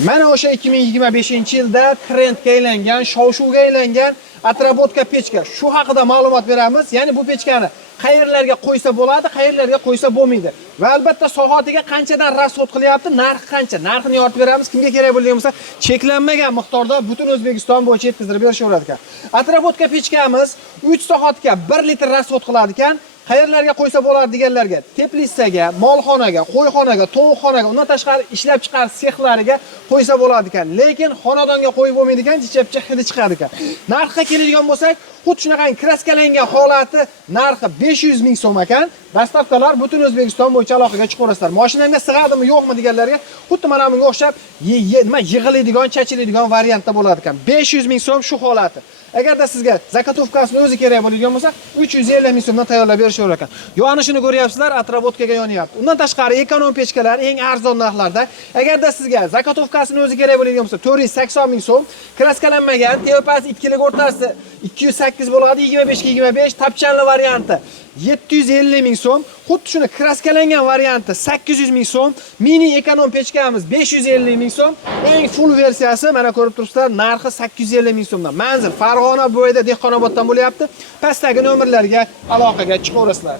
Mana o'sha 2025-yilda trendga aylangan, shov-shuvga aylangan atrabotka pechka. Shu haqida ma'lumot beramiz. Ya'ni bu pechkani qayerlarga qo'ysa bo'ladi, qayerlarga qo'ysa bo'lmaydi. Va albatta soatiga qanchadan rasxod qilyapti, narxi qancha? Narxini yoritib beramiz. Kimga kerak bo'lgan bo'lsa, cheklanmagan miqdorda butun O'zbekiston bo'yicha yetkazib berishaveradi ekan. Atrabotka pechkamiz 3 soatga 1 litr rasxod qiladi ekan. Qayerlarga qo'ysa bo'ladi deganlarga, teplissaga, molxonaga, qo'yxonaga, tovuqxonaga, undan tashqari ishlab chiqarish sexlariga qo'ysa bo'ladi ekan. Lekin xonadonga qo'yib bo'lmaydi ekan, jichapcha hidi chiqadi ekan. Narxga keladigan bo'lsak, xuddi shunaqa kraskalangan holati narxi 500 ming so'm ekan. Dastavkalar butun O'zbekiston bo'yicha aloqaga chiqaverasizlar. Mashinamga sig'adimi, yo'qmi deganlarga xuddi mana bunga o'xshab nima yig'iladigan, chachiladigan variantda bo'ladi ekan. 500 ming so'm shu holati. Agarda sizga zakotovkasini o'zi kerak bo'ladigan bo'lsa, 350 ming so'mdan tayyorlab berishaverar ekan. Yo'ani shuni ko'ryapsizlar, atrabotkaga yonyapti. Undan tashqari ekonom pechkalar eng arzon narxlarda. Agarda sizga zakotovkasini o'zi kerak bo'ladigan bo'lsa, 480 ming so'm, kraskalanmagan, tepasi 2 kilik o'rtasi 208 bo'ladi, 25-25 tapchanli varianti 750 ming so'm, xuddi shuni kraskalangan varianti 800 ming so'm, mini ekonom pechkamiz 550 ming so'm, eng full versiyasi mana ko'rib turibsizlar, narxi 850 ming so'mdan. Manzil Farg'ona bo'yida Dehqonoboddan bo'lyapti. Pastdagi nomerlarga aloqaga chiqaverasizlar.